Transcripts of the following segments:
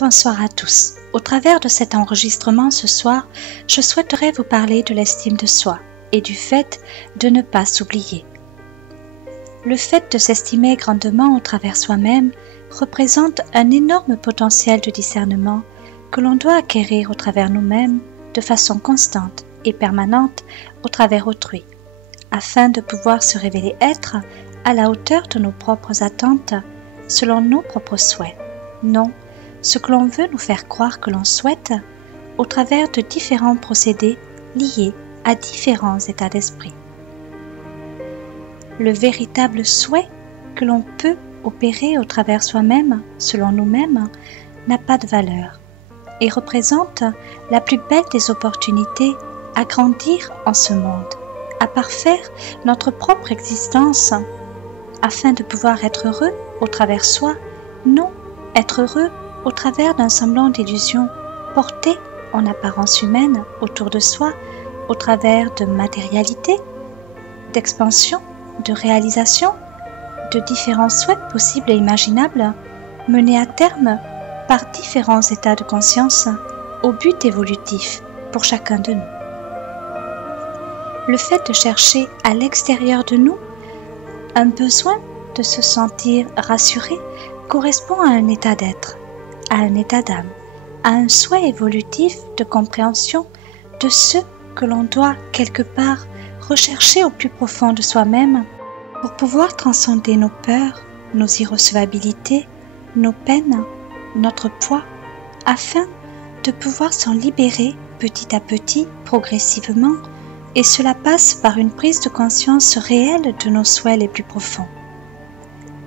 Bonsoir à tous. Au travers de cet enregistrement ce soir, je souhaiterais vous parler de l'estime de soi et du fait de ne pas s'oublier. Le fait de s'estimer grandement au travers soi-même représente un énorme potentiel de discernement que l'on doit acquérir au travers nous-mêmes de façon constante et permanente au travers autrui, afin de pouvoir se révéler être à la hauteur de nos propres attentes selon nos propres souhaits, non ce que l'on veut nous faire croire que l'on souhaite au travers de différents procédés liés à différents états d'esprit. Le véritable souhait que l'on peut opérer au travers soi-même, selon nous-mêmes, n'a pas de valeur et représente la plus belle des opportunités à grandir en ce monde, à parfaire notre propre existence, afin de pouvoir être heureux au travers soi, non être heureux au travers d'un semblant d'illusion portée en apparence humaine autour de soi, au travers de matérialité, d'expansion, de réalisation, de différents souhaits possibles et imaginables, menés à terme par différents états de conscience au but évolutif pour chacun de nous. Le fait de chercher à l'extérieur de nous un besoin de se sentir rassuré correspond à un état d'être, à un état d'âme, à un souhait évolutif de compréhension de ce que l'on doit quelque part rechercher au plus profond de soi-même pour pouvoir transcender nos peurs, nos irrecevabilités, nos peines, notre poids, afin de pouvoir s'en libérer petit à petit, progressivement, et cela passe par une prise de conscience réelle de nos souhaits les plus profonds.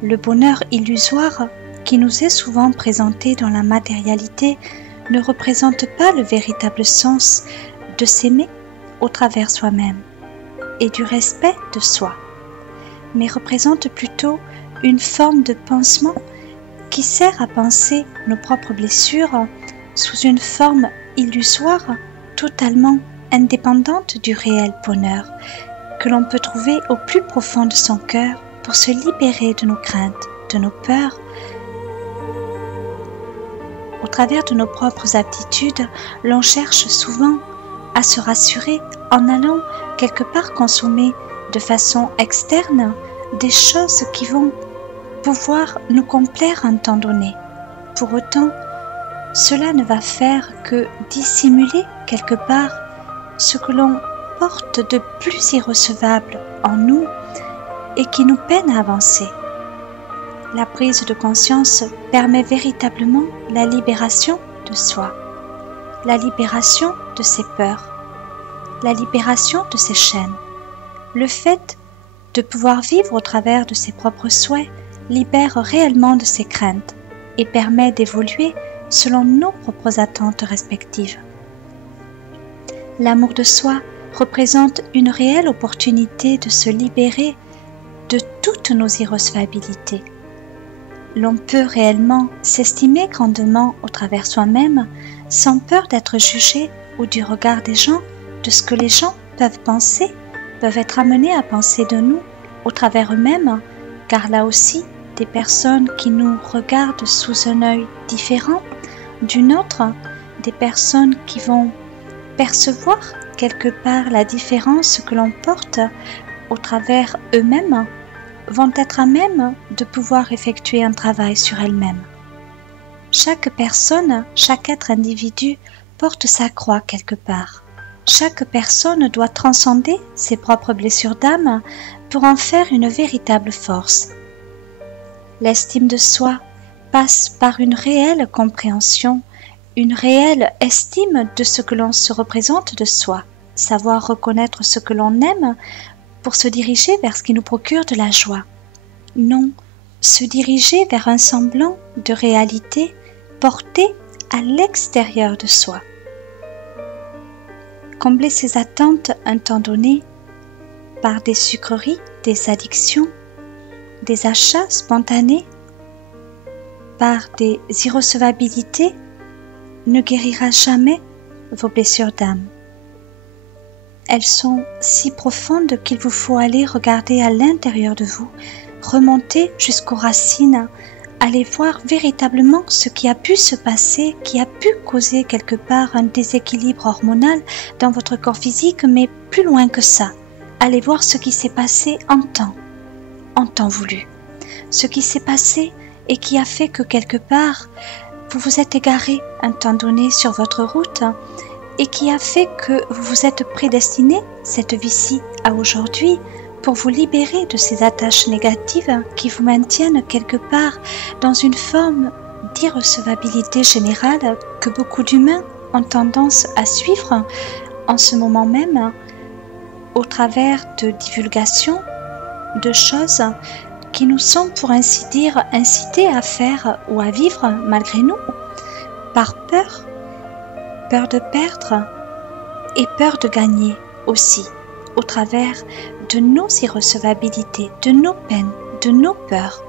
Le bonheur illusoire qui nous est souvent présenté dans la matérialité ne représente pas le véritable sens de s'aimer au travers soi-même et du respect de soi, mais représente plutôt une forme de pansement qui sert à panser nos propres blessures sous une forme illusoire totalement indépendante du réel bonheur que l'on peut trouver au plus profond de son cœur pour se libérer de nos craintes, de nos peurs. Au travers de nos propres aptitudes, l'on cherche souvent à se rassurer en allant quelque part consommer de façon externe des choses qui vont pouvoir nous complaire un temps donné. Pour autant, cela ne va faire que dissimuler quelque part ce que l'on porte de plus irrecevable en nous et qui nous peine à avancer. La prise de conscience permet véritablement la libération de soi, la libération de ses peurs, la libération de ses chaînes. Le fait de pouvoir vivre au travers de ses propres souhaits libère réellement de ses craintes et permet d'évoluer selon nos propres attentes respectives. L'amour de soi représente une réelle opportunité de se libérer de toutes nos irrecevabilités. L'on peut réellement s'estimer grandement au travers soi-même sans peur d'être jugé ou du regard des gens, de ce que les gens peuvent penser, peuvent être amenés à penser de nous au travers eux-mêmes, car là aussi, des personnes qui nous regardent sous un œil différent du nôtre, des personnes qui vont percevoir quelque part la différence que l'on porte au travers eux-mêmes, vont être à même de pouvoir effectuer un travail sur elles-mêmes. Chaque personne, chaque être individu porte sa croix quelque part. Chaque personne doit transcender ses propres blessures d'âme pour en faire une véritable force. L'estime de soi passe par une réelle compréhension, une réelle estime de ce que l'on se représente de soi, savoir reconnaître ce que l'on aime pour se diriger vers ce qui nous procure de la joie. Non, se diriger vers un semblant de réalité porté à l'extérieur de soi. Combler ses attentes un temps donné par des sucreries, des addictions, des achats spontanés, par des irrecevabilités, ne guérira jamais vos blessures d'âme. Elles sont si profondes qu'il vous faut aller regarder à l'intérieur de vous, remonter jusqu'aux racines Allez voir véritablement ce qui a pu se passer, qui a pu causer quelque part un déséquilibre hormonal dans votre corps physique, mais plus loin que ça. Allez voir ce qui s'est passé en temps voulu. Ce qui s'est passé et qui a fait que quelque part, vous vous êtes égaré un temps donné sur votre route et qui a fait que vous vous êtes prédestiné, cette vie-ci, à aujourd'hui, pour vous libérer de ces attaches négatives qui vous maintiennent quelque part dans une forme d'irrecevabilité générale que beaucoup d'humains ont tendance à suivre en ce moment même au travers de divulgations, de choses qui nous sont pour ainsi dire incités à faire ou à vivre malgré nous, par peur de perdre et peur de gagner aussi, au travers de nos irrecevabilités, de nos peines, de nos peurs.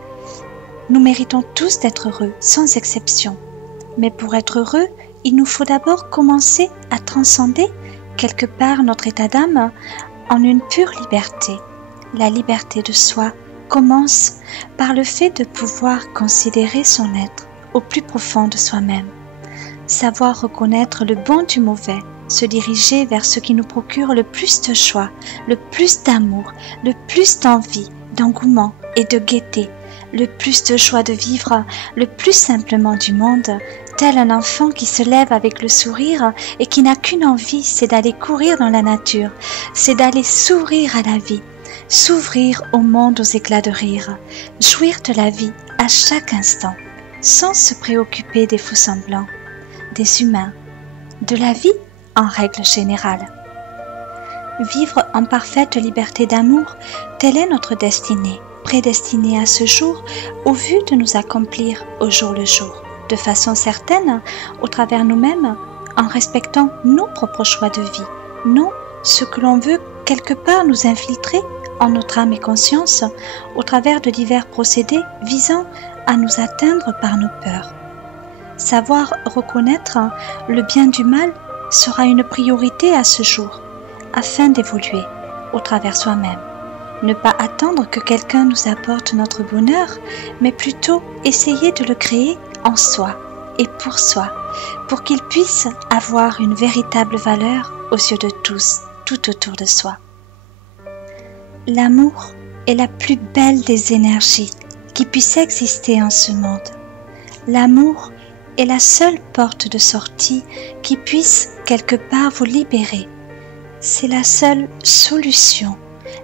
Nous méritons tous d'être heureux, sans exception. Mais pour être heureux, il nous faut d'abord commencer à transcender quelque part notre état d'âme en une pure liberté. La liberté de soi commence par le fait de pouvoir considérer son être au plus profond de soi-même. Savoir reconnaître le bon du mauvais, se diriger vers ce qui nous procure le plus de joie, le plus d'amour, le plus d'envie, d'engouement et de gaieté, le plus de joie de vivre, le plus simplement du monde, tel un enfant qui se lève avec le sourire et qui n'a qu'une envie, c'est d'aller courir dans la nature, c'est d'aller s'ouvrir à la vie, s'ouvrir au monde aux éclats de rire, jouir de la vie à chaque instant, sans se préoccuper des faux-semblants, des humains, de la vie en règle générale. Vivre en parfaite liberté d'amour, telle est notre destinée, prédestinée à ce jour au vu de nous accomplir au jour le jour, de façon certaine, au travers nous-mêmes, en respectant nos propres choix de vie, non ce que l'on veut quelque part nous infiltrer en notre âme et conscience, au travers de divers procédés visant à nous atteindre par nos peurs. Savoir reconnaître le bien du mal sera une priorité à ce jour, afin d'évoluer au travers soi-même. Ne pas attendre que quelqu'un nous apporte notre bonheur, mais plutôt essayer de le créer en soi et pour qu'il puisse avoir une véritable valeur aux yeux de tous, tout autour de soi. L'amour est la plus belle des énergies qui puisse exister en ce monde. L'amour est la seule porte de sortie qui puisse quelque part vous libérer. C'est la seule solution,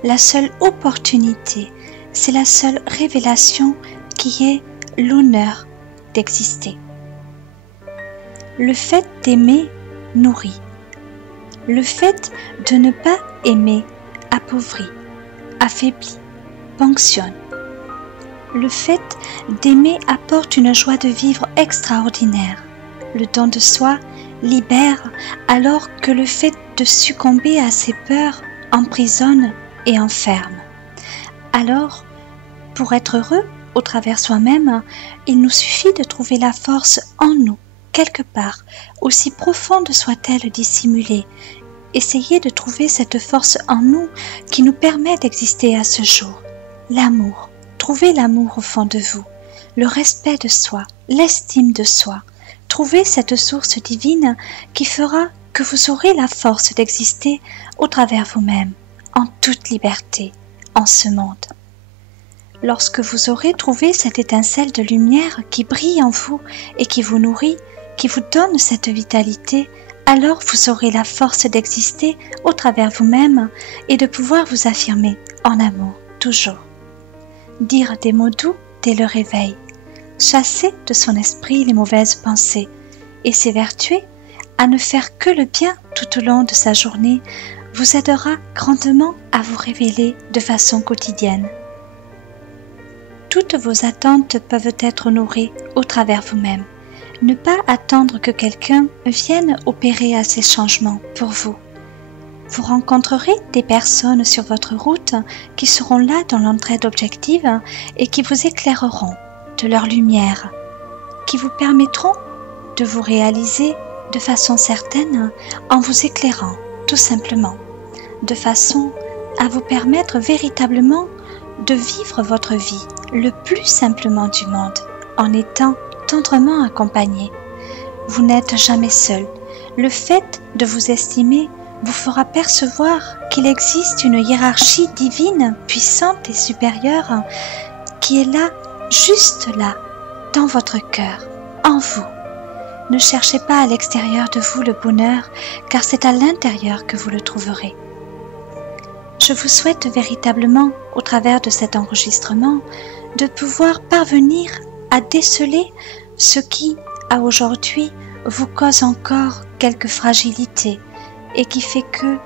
la seule opportunité, c'est la seule révélation qui est l'honneur d'exister. Le fait d'aimer nourrit. Le fait de ne pas aimer appauvrit, affaiblit, ponctionne. Le fait d'aimer apporte une joie de vivre extraordinaire. Le don de soi libère alors que le fait de succomber à ses peurs emprisonne et enferme. Alors, pour être heureux au travers soi-même, il nous suffit de trouver la force en nous, quelque part, aussi profonde soit-elle dissimulée. Essayez de trouver cette force en nous qui nous permet d'exister à ce jour. L'amour. Trouvez l'amour au fond de vous, le respect de soi, l'estime de soi. Trouvez cette source divine qui fera que vous aurez la force d'exister au travers vous-même, en toute liberté, en ce monde. Lorsque vous aurez trouvé cette étincelle de lumière qui brille en vous et qui vous nourrit, qui vous donne cette vitalité, alors vous aurez la force d'exister au travers vous-même et de pouvoir vous affirmer en amour, toujours. Dire des mots doux dès le réveil, chasser de son esprit les mauvaises pensées et s'évertuer à ne faire que le bien tout au long de sa journée vous aidera grandement à vous révéler de façon quotidienne. Toutes vos attentes peuvent être honorées au travers vous-même. Ne pas attendre que quelqu'un vienne opérer à ces changements pour vous. Vous rencontrerez des personnes sur votre route qui seront là dans l'entraide objective et qui vous éclaireront de leur lumière, qui vous permettront de vous réaliser de façon certaine en vous éclairant, tout simplement, de façon à vous permettre véritablement de vivre votre vie le plus simplement du monde, en étant tendrement accompagné. Vous n'êtes jamais seul. Le fait de vous estimer vous fera percevoir qu'il existe une hiérarchie divine, puissante et supérieure, qui est là, juste là, dans votre cœur, en vous. Ne cherchez pas à l'extérieur de vous le bonheur, car c'est à l'intérieur que vous le trouverez. Je vous souhaite véritablement, au travers de cet enregistrement, de pouvoir parvenir à déceler ce qui, à aujourd'hui, vous cause encore quelques fragilités et qui fait que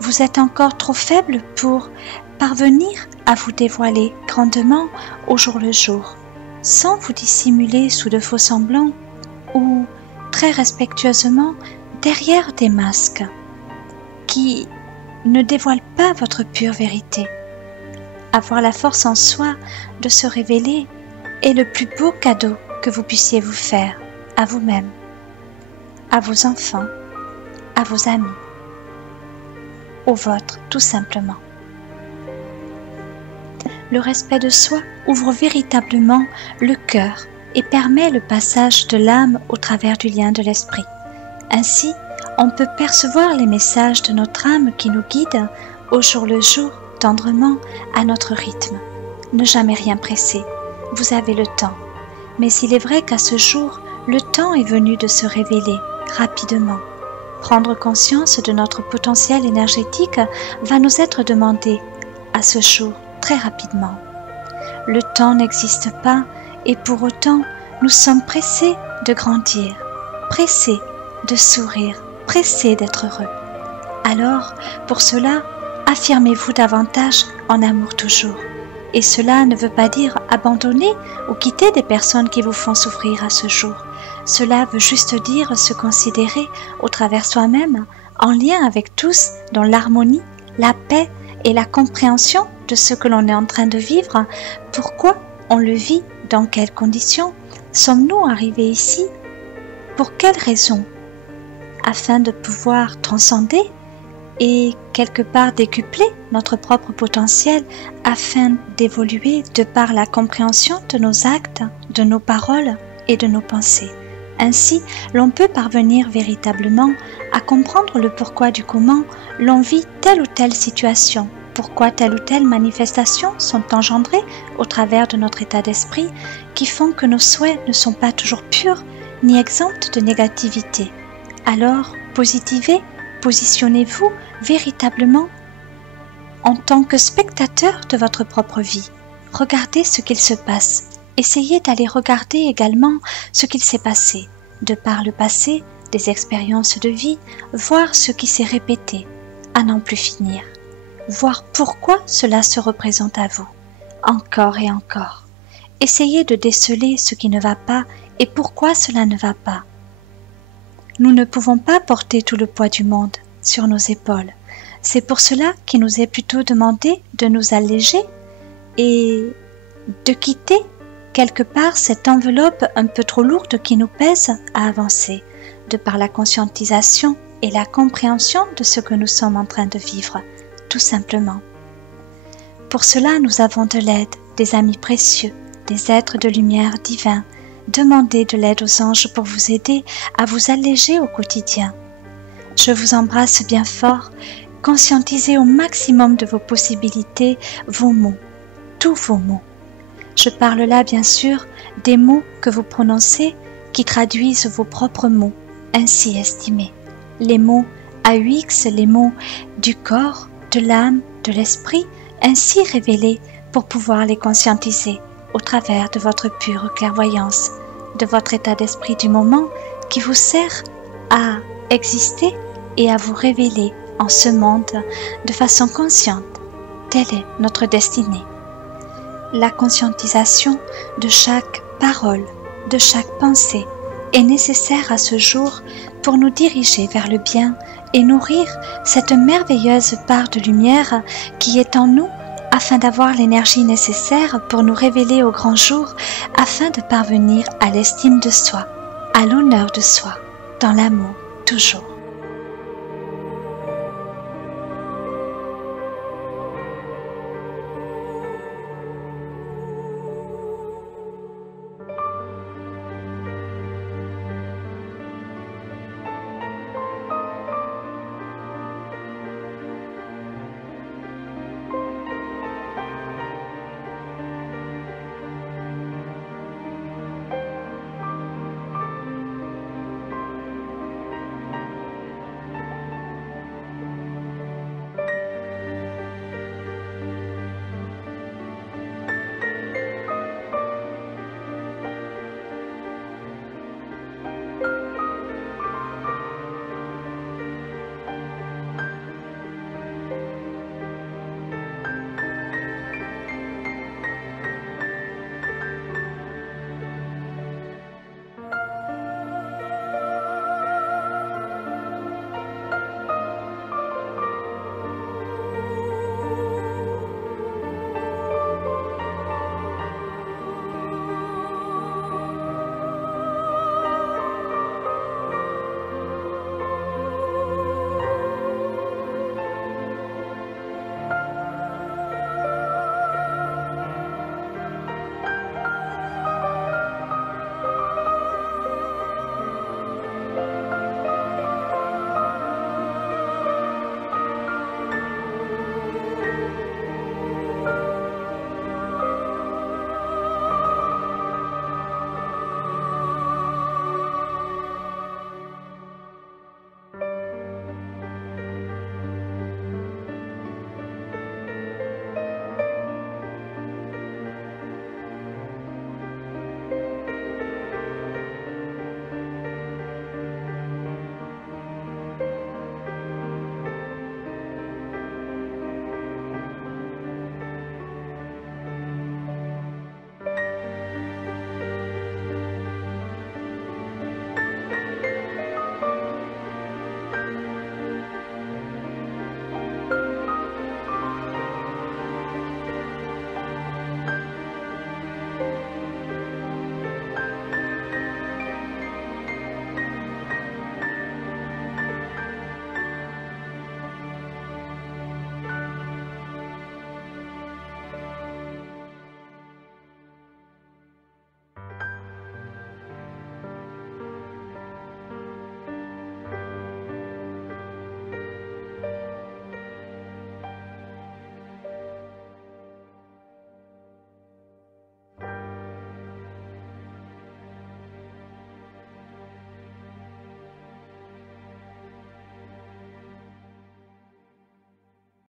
vous êtes encore trop faible pour parvenir à vous dévoiler grandement au jour le jour, sans vous dissimuler sous de faux semblants ou très respectueusement derrière des masques qui ne dévoilent pas votre pure vérité. Avoir la force en soi de se révéler est le plus beau cadeau que vous puissiez vous faire à vous-même, à vos enfants, à vos amis, au vôtre tout simplement. Le respect de soi ouvre véritablement le cœur et permet le passage de l'âme au travers du lien de l'esprit. Ainsi, on peut percevoir les messages de notre âme qui nous guident au jour le jour, tendrement, à notre rythme. Ne jamais rien presser, vous avez le temps. Mais il est vrai qu'à ce jour, le temps est venu de se révéler rapidement. Prendre conscience de notre potentiel énergétique va nous être demandé à ce jour très rapidement. Le temps n'existe pas et pour autant, nous sommes pressés de grandir, pressés de sourire, pressés d'être heureux. Alors, pour cela, affirmez-vous davantage en amour toujours. Et cela ne veut pas dire abandonner ou quitter des personnes qui vous font souffrir à ce jour. Cela veut juste dire se considérer au travers soi-même, en lien avec tous, dans l'harmonie, la paix et la compréhension de ce que l'on est en train de vivre. Pourquoi on le vit? Dans quelles conditions sommes-nous arrivés ici? Pour quelles raisons? Afin de pouvoir transcender et quelque part décupler notre propre potentiel afin d'évoluer de par la compréhension de nos actes, de nos paroles et de nos pensées. Ainsi, l'on peut parvenir véritablement à comprendre le pourquoi du comment l'on vit telle ou telle situation, pourquoi telle ou telle manifestation sont engendrées au travers de notre état d'esprit qui font que nos souhaits ne sont pas toujours purs ni exempts de négativité. Alors, positionnez-vous véritablement en tant que spectateur de votre propre vie. Regardez ce qu'il se passe. Essayez d'aller regarder également ce qu'il s'est passé, de par le passé, des expériences de vie, voir ce qui s'est répété, à n'en plus finir. Voir pourquoi cela se représente à vous, encore et encore. Essayez de déceler ce qui ne va pas et pourquoi cela ne va pas. Nous ne pouvons pas porter tout le poids du monde sur nos épaules. C'est pour cela qu'il nous est plutôt demandé de nous alléger et de quitter quelque part cette enveloppe un peu trop lourde qui nous pèse à avancer, de par la conscientisation et la compréhension de ce que nous sommes en train de vivre, tout simplement. Pour cela, nous avons de l'aide, des amis précieux, des êtres de lumière divins. Demandez de l'aide aux anges pour vous aider à vous alléger au quotidien. Je vous embrasse bien fort. Conscientisez au maximum de vos possibilités vos mots, tous vos mots. Je parle là bien sûr des mots que vous prononcez qui traduisent vos propres mots, ainsi estimés. Les mots AUX, les mots du corps, de l'âme, de l'esprit, ainsi révélés pour pouvoir les conscientiser au travers de votre pure clairvoyance, de votre état d'esprit du moment qui vous sert à exister et à vous révéler en ce monde de façon consciente. Telle est notre destinée. La conscientisation de chaque parole, de chaque pensée est nécessaire à ce jour pour nous diriger vers le bien et nourrir cette merveilleuse part de lumière qui est en nous afin d'avoir l'énergie nécessaire pour nous révéler au grand jour afin de parvenir à l'estime de soi, à l'honneur de soi, dans l'amour toujours.